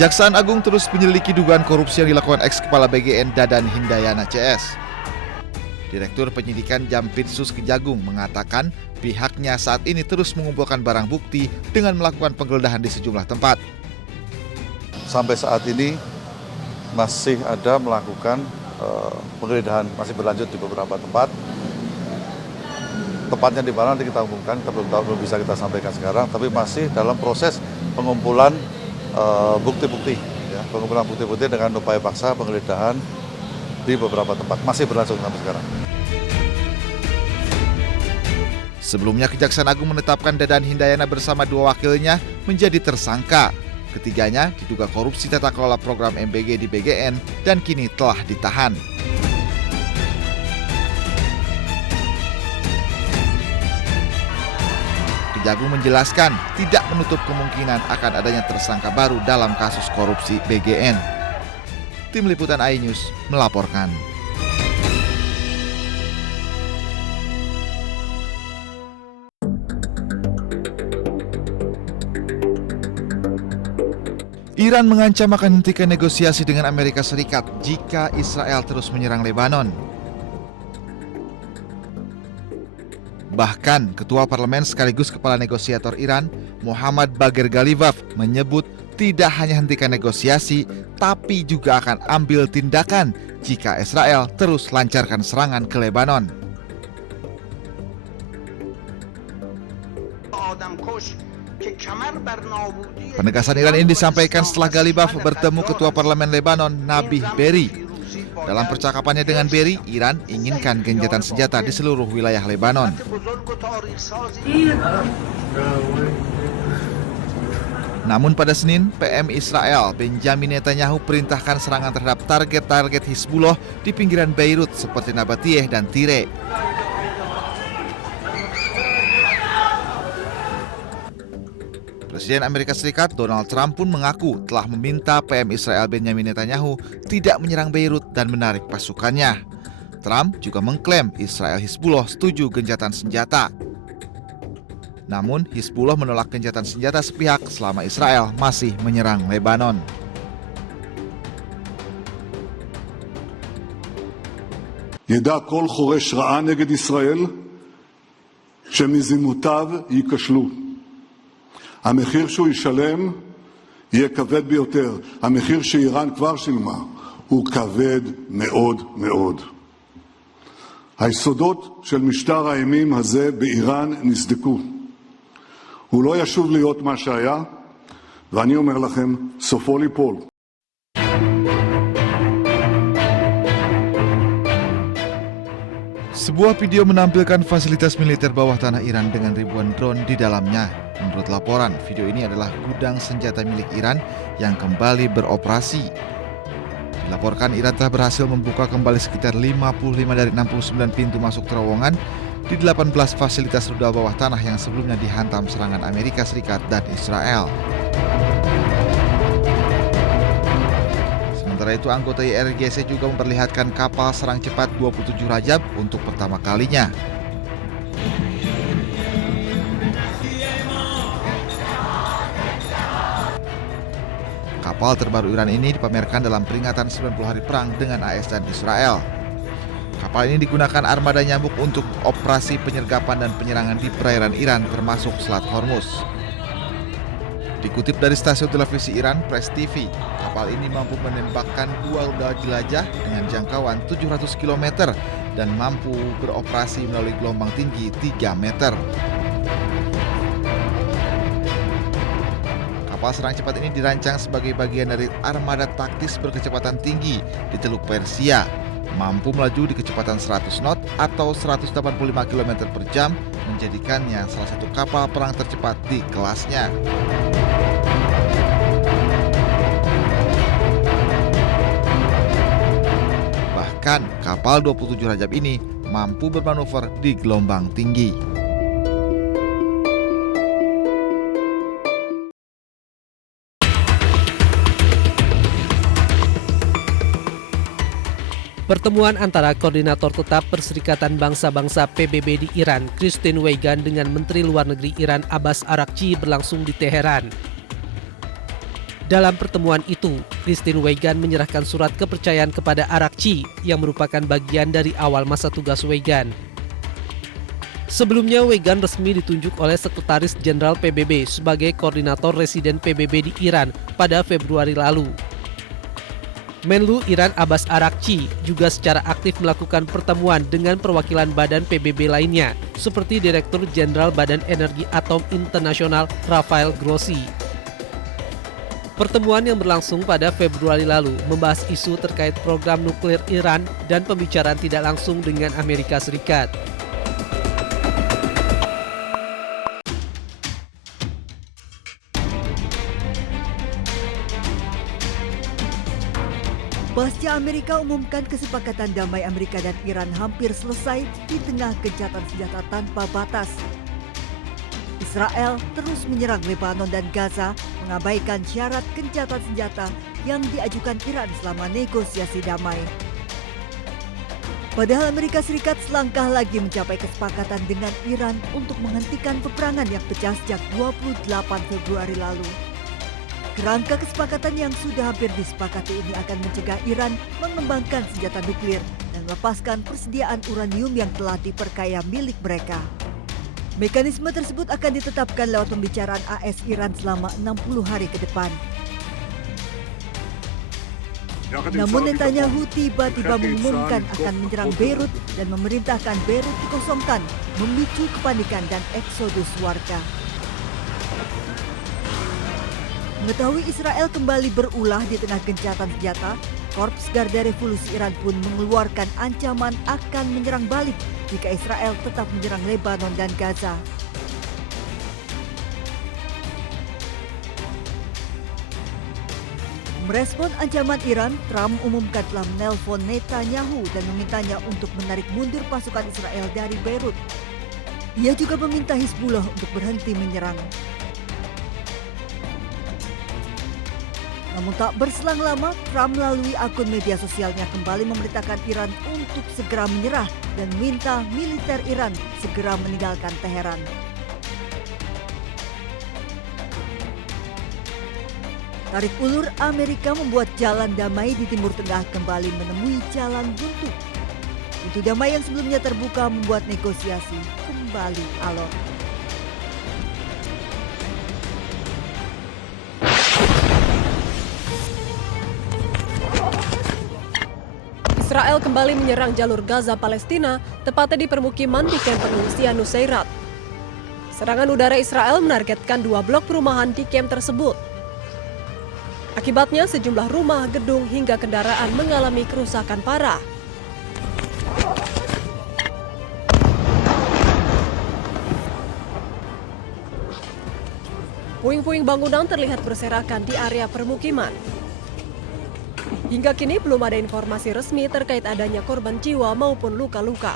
Kejaksaan Agung terus menyelidiki dugaan korupsi yang dilakukan ex-kepala BGN Dadan Hindayana CS. Direktur Penyidikan Jampitsus Kejagung mengatakan pihaknya saat ini terus mengumpulkan barang bukti dengan melakukan penggeledahan di sejumlah tempat. Sampai saat ini masih ada melakukan penggeledahan, masih berlanjut di beberapa tempat. Tepatnya di mana nanti kita umumkan, kita belum bisa kita sampaikan sekarang, tapi masih dalam proses pengumpulan bukti-bukti, ya, pengumpulan bukti-bukti dengan upaya paksa penggeledahan di beberapa tempat, masih berlangsung sampai sekarang. Sebelumnya Kejaksaan Agung menetapkan Dadan Hindayana bersama dua wakilnya menjadi tersangka. Ketiganya diduga korupsi tata kelola program MBG di BGN dan kini telah ditahan. Kejagung menjelaskan tidak menutup kemungkinan akan adanya tersangka baru dalam kasus korupsi BGN. Tim Liputan iNews melaporkan. Iran mengancam akan hentikan negosiasi dengan Amerika Serikat jika Israel terus menyerang Lebanon. Bahkan, Ketua Parlemen sekaligus Kepala Negosiator Iran, Muhammad Bagher Ghalibaf, menyebut tidak hanya hentikan negosiasi, tapi juga akan ambil tindakan jika Israel terus lancarkan serangan ke Lebanon. Penegasan Iran ini disampaikan setelah Ghalibaf bertemu Ketua Parlemen Lebanon, Nabih Berri. Dalam percakapannya dengan Berry, Iran inginkan gencatan senjata di seluruh wilayah Lebanon. Namun pada Senin, PM Israel Benjamin Netanyahu perintahkan serangan terhadap target-target Hizbullah di pinggiran Beirut seperti Nabatiyeh dan Tire. Presiden Amerika Serikat Donald Trump pun mengaku telah meminta PM Israel Benjamin Netanyahu tidak menyerang Beirut dan menarik pasukannya. Trump juga mengklaim Israel Hizbullah setuju gencatan senjata. Namun Hizbullah menolak gencatan senjata sepihak selama Israel masih menyerang Lebanon. ידע כל חורש רעה נגד ישראל שמזימותיו ייכשלו. המחיר שהוא ישלם יהיה כבד ביותר. המחיר שאיראן כבר שילמה הוא כבד מאוד מאוד. היסודות של משטר האימים הזה באיראן נסדקו. הוא לא ישוב להיות מה שהיה, ואני אומר לכם, סופו ליפול. Sebuah video menampilkan fasilitas militer bawah tanah Iran dengan ribuan drone di dalamnya. Menurut laporan, video ini adalah gudang senjata milik Iran yang kembali beroperasi. Dilaporkan Iran telah berhasil membuka kembali sekitar 55 dari 69 pintu masuk terowongan di 18 fasilitas rudal bawah tanah yang sebelumnya dihantam serangan Amerika Serikat dan Israel. Sementara itu, anggota IRGC juga memperlihatkan kapal serang cepat 27 Rajab untuk pertama kalinya. Kapal terbaru Iran ini dipamerkan dalam peringatan 90 hari perang dengan AS dan Israel. Kapal ini digunakan armada nyamuk untuk operasi penyergapan dan penyerangan di perairan Iran termasuk Selat Hormuz. Dikutip dari stasiun televisi Iran, Press TV, kapal ini mampu menembakkan 2 rudal jelajah dengan jangkauan 700 km dan mampu beroperasi melalui gelombang tinggi 3 meter. Kapal serang cepat ini dirancang sebagai bagian dari armada taktis berkecepatan tinggi di Teluk Persia, mampu melaju di kecepatan 100 knot atau 185 km per jam, menjadikannya salah satu kapal perang tercepat di kelasnya. Bahkan kapal 27 Rajab ini mampu bermanuver di gelombang tinggi. Pertemuan antara Koordinator Tetap Perserikatan Bangsa-Bangsa PBB di Iran, Christine Weigand, dengan Menteri Luar Negeri Iran Abbas Araghchi berlangsung di Teheran. Dalam pertemuan itu, Christine Weigand menyerahkan surat kepercayaan kepada Arakci yang merupakan bagian dari awal masa tugas Weigand. Sebelumnya, Weigand resmi ditunjuk oleh Sekretaris Jenderal PBB sebagai koordinator residen PBB di Iran pada Februari lalu. Menlu Iran Abbas Arakci juga secara aktif melakukan pertemuan dengan perwakilan badan PBB lainnya, seperti Direktur Jenderal Badan Energi Atom Internasional Rafael Grossi. Pertemuan yang berlangsung pada Februari lalu membahas isu terkait program nuklir Iran dan pembicaraan tidak langsung dengan Amerika Serikat. Pasca Amerika umumkan kesepakatan damai Amerika dan Iran hampir selesai di tengah gencatan senjata tanpa batas. Israel terus menyerang Lebanon dan Gaza, mengabaikan syarat gencatan senjata yang diajukan Iran selama negosiasi damai. Padahal Amerika Serikat selangkah lagi mencapai kesepakatan dengan Iran untuk menghentikan peperangan yang pecah sejak 28 Februari lalu. Kerangka kesepakatan yang sudah hampir disepakati ini akan mencegah Iran mengembangkan senjata nuklir dan melepaskan persediaan uranium yang telah diperkaya milik mereka. Mekanisme tersebut akan ditetapkan lewat pembicaraan AS-Iran selama 60 hari ke depan. Namun Netanyahu tiba-tiba mengumumkan akan menyerang Beirut dan memerintahkan Beirut dikosongkan, memicu kepanikan dan eksodus warga. Mengetahui Israel kembali berulah di tengah gencatan senjata, Korps Garda Revolusi Iran pun mengeluarkan ancaman akan menyerang balik jika Israel tetap menyerang Lebanon dan Gaza. Merespon ancaman Iran, Trump umumkan telah menelpon Netanyahu dan memintanya untuk menarik mundur pasukan Israel dari Beirut. Ia juga meminta Hizbullah untuk berhenti menyerang. Namun tak berselang lama, Trump melalui akun media sosialnya kembali memerintahkan Iran untuk segera menyerah dan minta militer Iran segera meninggalkan Teheran. Tarik ulur Amerika membuat jalan damai di Timur Tengah kembali menemui jalan buntu. Pintu damai yang sebelumnya terbuka membuat negosiasi kembali alot. Israel kembali menyerang jalur Gaza Palestina, tepatnya di permukiman di kamp pengungsian Nusairat. Serangan udara Israel menargetkan 2 blok perumahan di kamp tersebut. Akibatnya sejumlah rumah, gedung, hingga kendaraan mengalami kerusakan parah. Puing-puing bangunan terlihat berserakan di area permukiman. Hingga kini belum ada informasi resmi terkait adanya korban jiwa maupun luka-luka.